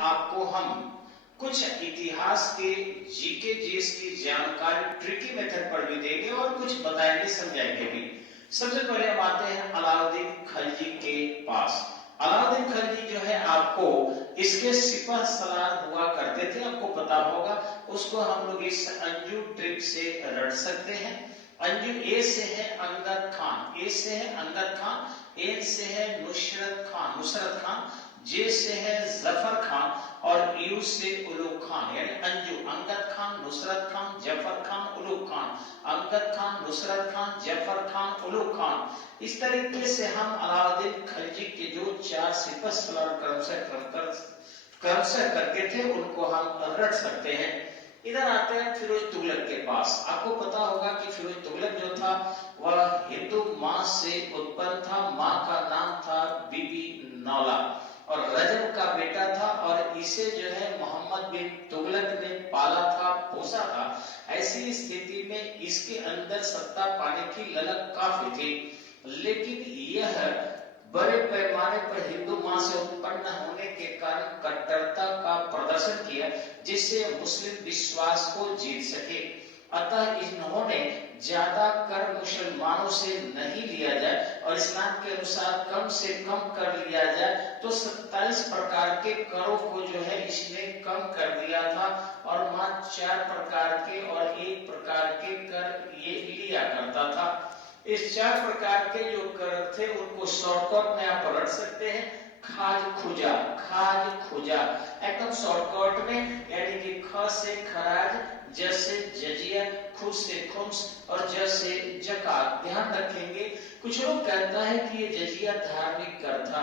आपको हम कुछ इतिहास के जीके जीएस की जानकारी ट्रिकी मेथड पर भी देंगे और कुछ बताएंगे समझाएंगे भी। सबसे पहले हम आते हैं अलाउद्दीन खिलजी के पास। अलाउद्दीन खिलजी जो है आपको इसके सिपह सलार हुआ करते थे, आपको पता होगा। उसको हम लोग इस अंजू ट्रिक से रट सकते हैं। अंजू ए से है अंगद खान, ए से है अंगद खान, एन से है नुसरत खान, जे से है जफर खान और यू से उलूग खान, यानी अंजू अंगद खान, नुसरत खान, जफर खान, उलूग खान, अंगद खान, नुसरत खान, जफर खान, उलूग खान। इस तरीके से हम अलाउद्दीन खिलजी के जो 4 सिपह सलार क्रमशः करके थे उनको हम रट सकते हैं। इधर आते हैं फिरोज तुगलक के पास। आपको पता होगा कि फिरोज तुगलक जो था वह हिंदू मां से उत्पन्न था। मां का नाम था बीबी नौला और रजब का बेटा था और इसे जो है मोहम्मद बिन तुगलक ने पाला था, पोसा था। ऐसी स्थिति में इसके अंदर सत्ता पाने की ललक काफी थी, लेकिन यह बड़े पैमाने पर हिंदू मां से उत्पन्न होने के कारण कट्टरता का प्रदर्शन किया, जिससे मुस्लिम विश्वास को जीत सके। अतः इन्होंने ज्यादा कर मुसलमानों से नहीं लिया जाए और इस्लाम के अनुसार कम से कम कर लिया जाए, तो 27 प्रकार के करों को जो है इसने कम कर दिया था और मात्र 4 प्रकार के और 1 प्रकार के कर ये लिया करता था। इस 4 प्रकार के जो कर थे उनको शॉर्टकट में आप रख सकते हैं। खाज खुजा एकदम शॉर्टकट में, यानी कि ख से खराज, ज से जजिया, खुज से खुम्स और ज से जकात। ध्यान रखेंगे, कुछ लोग कहता है कि ये जजिया धार्मिक कर था,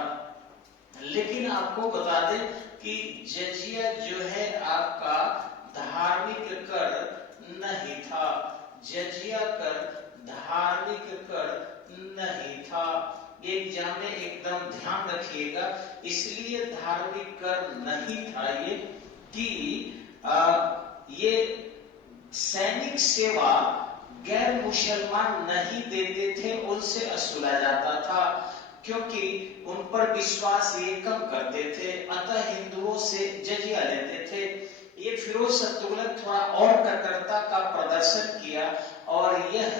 लेकिन आपको बता दें कि जजिया जो है आपका धार्मिक कर नहीं था। जजिया कर धार्मिक कर नहीं था, ये एग्जाम में एकदम ध्यान रखिएगा। इसलिए धार्मिक कर नहीं था ये कि ये सैनिक सेवा गैर मुसलमान नहीं देते थे, उनसे वसूला जाता था, क्योंकि उन पर विश्वास ये कम करते थे, अतः हिंदुओं से जजिया लेते थे। ये फिरोज तुगलक थोड़ा और कट्टरता का प्रदर्शन किया और यह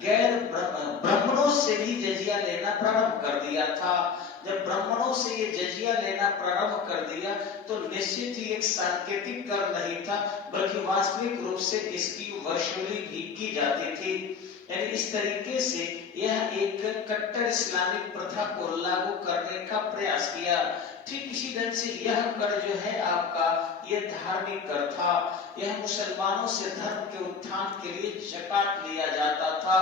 गैर ब्राह्मणों से भी जजिया लेना प्रारंभ कर दिया था। जब ब्राह्मणों से ये जजिया लेना प्रारंभ कर दिया तो निश्चित ही एक सांकेतिक कर नहीं था, बल्कि वास्तविक रूप से इसकी वसूली भी की जाती थी। यानी इस तरीके से यह एक कट्टर इस्लामिक प्रथा को लागू करने का प्रयास किया। ठीक इसी ढंग से यह कर जो है आपका ये धार्मिक कर था। यह मुसलमानों से धर्म के उत्थान के लिए ज़कात लिया जाता था।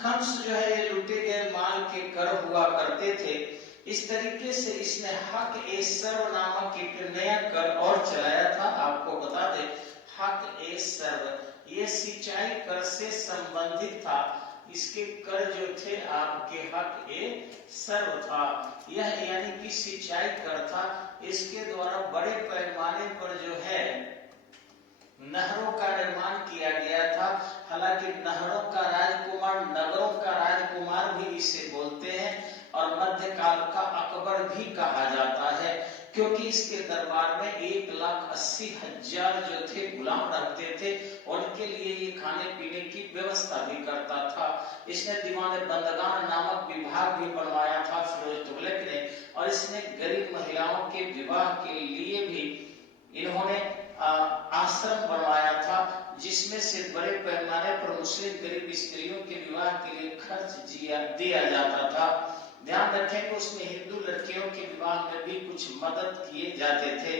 खम्स जो है ये लूटे गए माल के कर हुआ करते थे। इस तरीके से इसने हक ए सर्व नामक एक नया कर और चलाया था। आपको बता दें, हक ए सर्व ये सिंचाई कर से संबंधित था। इसके कर जो थे आपके हक ए सर्व था, यह यानी कि सिंचाई कर था। इसके द्वारा बड़े पैमाने पर जो है नहरों का निर्माण किया गया था। हालांकि नहरों का राजकुमार, नगरों का राजकुमार भी इसे बोलते हैं और मध्यकाल का अकबर भी कहा जाता है, क्योंकि इसके दरबार में 1,80,000 जो थे गुलाम रखते थे, उनके लिए ये खाने पीने की व्यवस्था भी करता था। इसने दीवाने बंदगान नामक विभाग भी बनवाया था फिरोज तुगलक ने, और इसने गरीब महिलाओं के विवाह के लिए भी इन्होंने आश्रम बनवाया था, जिसमें से बड़े पैमाने पर मुस्लिम गरीब स्त्रियों के विवाह के लिए खर्च दिया जाता था। ध्यान रखें कि उसमें हिंदू लड़कियों के विवाह में भी कुछ मदद किए जाते थे।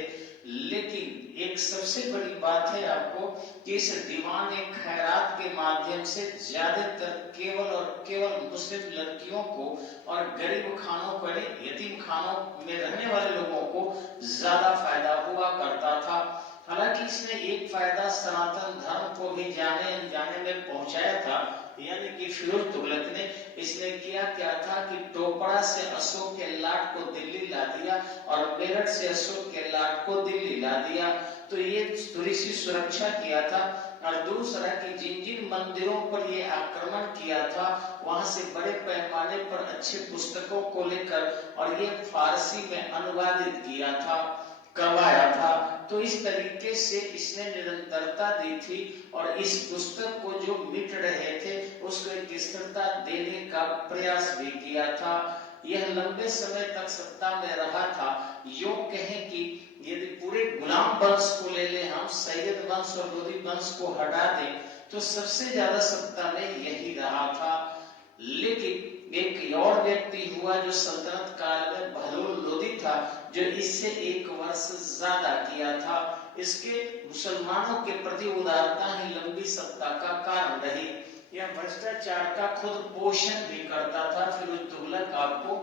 लेकिन एक सबसे बड़ी बात है आपको कि इस दीवान खैरात के माध्यम से ज्यादातर केवल और केवल मुस्लिम लड़कियों को और गरीब खानों को, यतीम खानों में रहने वाले लोगों को ज्यादा फायदा हुआ करता था। हालांकि इसने एक फायदा सनातन धर्म को भी जाने में पहुंचाया था, यानी कि फिरोज तुगलक ने इसने क्या था कि टोपड़ा से अशोक के लाट को दिल्ली ला दिया और मेरठ से अशोक के लाट को दिल्ली ला दिया। तो ये थोड़ी सी सुरक्षा किया था। और दूसरा कि जिन मंदिरों पर ये आक्रमण किया था, वहां से बड़े पैमाने पर अच्छे पुस्तकों को लेकर और ये फारसी में अनुवादित करवाया था। इस तरीके से इसने निरंतरता दी थी और इस पुस्तक को जो मिट रहे थे उसको एक स्थिरता देने का प्रयास भी किया था। यह लंबे समय तक सत्ता में रहा था। यूं कहें कि यदि पूरे गुलाम वंश को ले ले, हम सैयद वंश और लोदी वंश को हटा दें तो सबसे ज्यादा सत्ता में यही रहा था। लेकिन एक और व्यक्ति हुआ जो सल्तनत काल में बहलोल लोदी था, जो इससे 1 वर्ष ज्यादा किया था। इसके मुसलमानों के प्रति उदारता ही लंबी सत्ता का कारण रही। यह भ्रष्टाचार का खुद पोषण भी करता था फिरोज तुगलक आपको,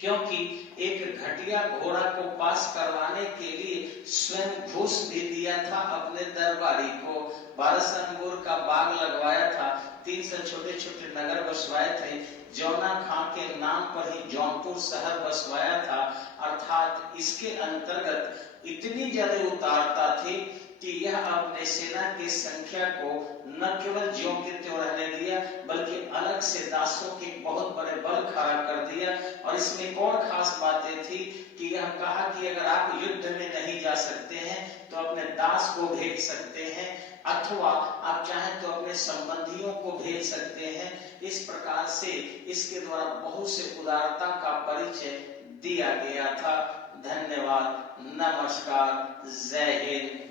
क्योंकि एक घटिया घोड़ा को पास करवाने के लिए स्वयं घूस भी दिया था अपने दरबारी को। 1200 अंगूर का बाग लगवाया था, 300 छोटे छोटे नगर बसवाए थे, जौना खां के नाम पर ही जौनपुर शहर बसवाया था। अर्थात इसके अंतर्गत इतनी ज्यादा उदारता थी कि यह अपने सेना की संख्या को न केवल ज्यों के त्यों रहने दिया, बल्कि अलग से दासों के बहुत बड़े बल खड़ा कर दिया। और इसमें एक और खास बातें थी कि यह कहा कि अगर आप युद्ध में नहीं जा सकते हैं तो अपने दास को भेज सकते हैं, अथवा आप चाहें तो अपने संबंधियों को भेज सकते हैं। इस प्रकार से इसके द्वारा बहुत से उदारता का परिचय दिया गया था। धन्यवाद, नमस्कार, जय हिंद।